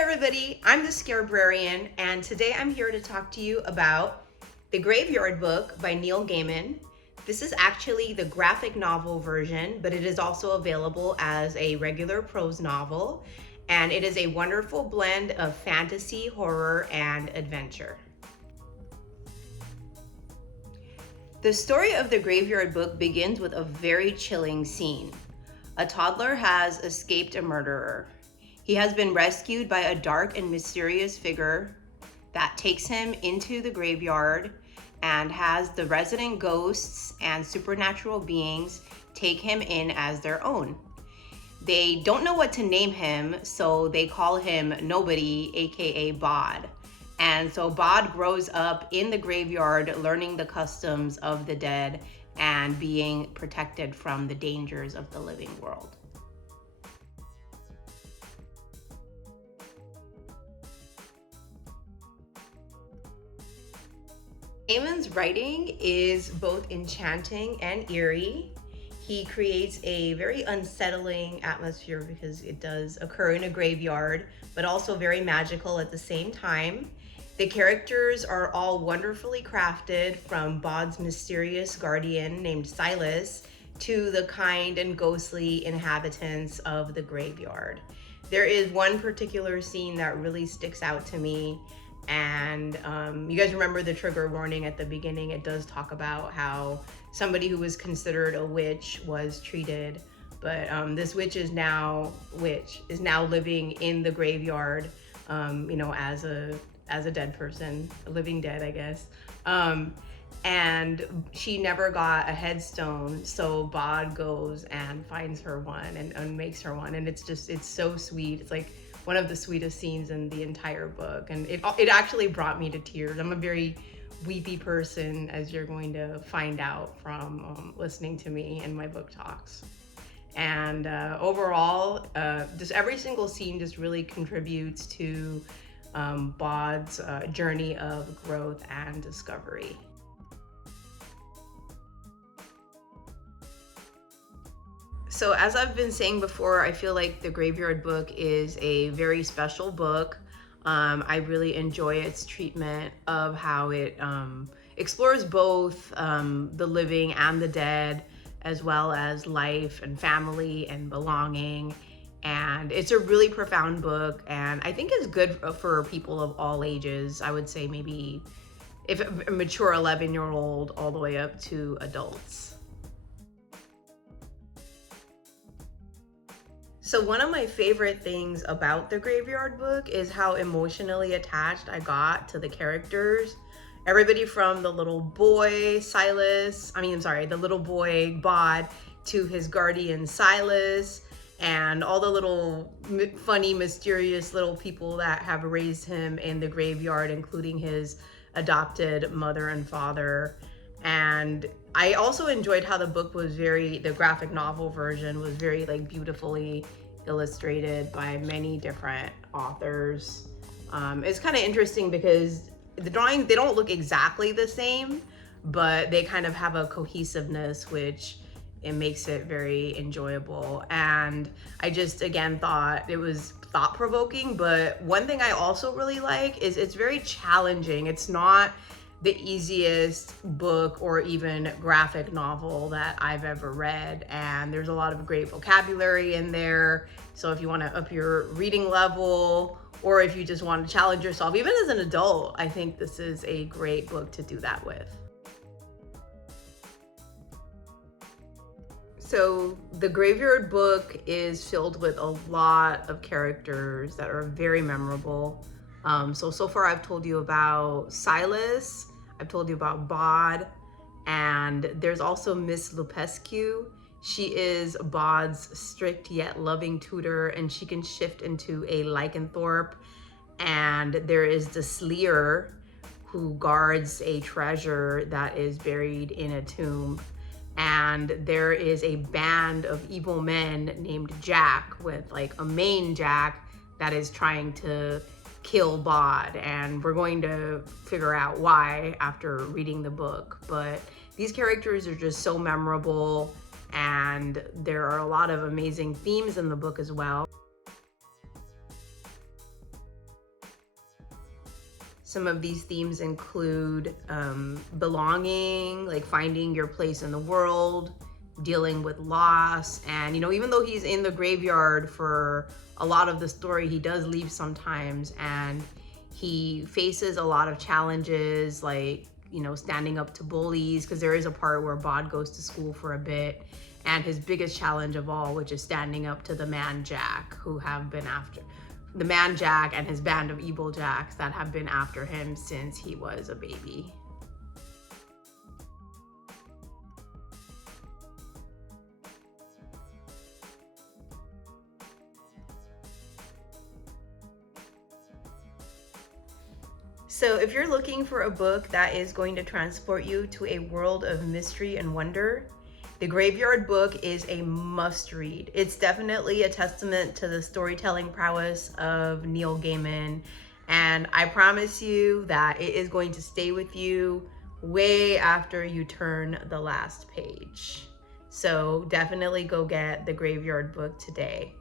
everybody, I'm the Scarebrarian, and today I'm here to talk to you about The Graveyard Book by Neil Gaiman. This is actually the graphic novel version, but it is also available as a regular prose novel, and it is a wonderful blend of fantasy, horror, and adventure. The story of The Graveyard Book begins with a very chilling scene. A toddler has escaped a murderer. He has been rescued by a dark and mysterious figure that takes him into the graveyard and has the resident ghosts and supernatural beings take him in as their own. They don't know what to name him, so they call him Nobody, aka Bod. And so Bod grows up in the graveyard, learning the customs of the dead and being protected from the dangers of the living world. Gaiman's writing is both enchanting and eerie. He creates a very unsettling atmosphere because it does occur in a graveyard, but also very magical at the same time. The characters are all wonderfully crafted, from Bod's mysterious guardian named Silas to the kind and ghostly inhabitants of the graveyard. There is one particular scene that really sticks out to me. And you guys remember the trigger warning at the beginning. It does talk about how somebody who was considered a witch was treated, but this witch is now living in the graveyard, as a dead person, a living dead, I guess. And she never got a headstone, so Bod goes and finds her one and makes her one, and it's so sweet. It's like one of the sweetest scenes in the entire book, and it actually brought me to tears. I'm a very weepy person, as you're going to find out from listening to me and my book talks. And overall, just every single scene just really contributes to Bod's journey of growth and discovery. So as I've been saying before, I feel like The Graveyard Book is a very special book. I really enjoy its treatment of how it explores both the living and the dead, as well as life and family and belonging. And it's a really profound book, and I think it's good for people of all ages. I would say maybe if a mature 11-year-old all the way up to adults. So one of my favorite things about The Graveyard Book is how emotionally attached I got to the characters. Everybody from the little boy the little boy Bod, to his guardian Silas, and all the little funny, mysterious little people that have raised him in the graveyard, including his adopted mother and father. And I also enjoyed how the graphic novel version was very beautifully illustrated by many different authors. It's kind of interesting because the drawing, they don't look exactly the same, but they kind of have a cohesiveness, which it makes it very enjoyable. And I just, again, thought it was thought-provoking. But one thing I also really like is it's very challenging. It's not the easiest book or even graphic novel that I've ever read, and there's a lot of great vocabulary in there. So if you want to up your reading level, or if you just want to challenge yourself, even as an adult, I think this is a great book to do that with. So The Graveyard Book is filled with a lot of characters that are very memorable. So far I've told you about Silas, I've told you about Bod, and there's also Miss Lupescu. She is Bod's strict yet loving tutor, and she can shift into a lycanthrope. And there is the Sleer, who guards a treasure that is buried in a tomb. And there is a band of evil men named Jack, with a main Jack that is trying to kill Bod, and we're going to figure out why after reading the book. But these characters are just so memorable, and there are a lot of amazing themes in the book as well. Some of these themes include belonging, like finding your place in the world, dealing with loss. And, you know, even though he's in the graveyard for a lot of the story, he does leave sometimes, and he faces a lot of challenges, like, you know, standing up to bullies, because there is a part where Bod goes to school for a bit, and his biggest challenge of all, which is standing up to the man Jack, who have been after the man Jack and his band of evil Jacks that have been after him since he was a baby. So if you're looking for a book that is going to transport you to a world of mystery and wonder, The Graveyard Book is a must read. It's definitely a testament to the storytelling prowess of Neil Gaiman, and I promise you that it is going to stay with you way after you turn the last page. So definitely go get The Graveyard Book today.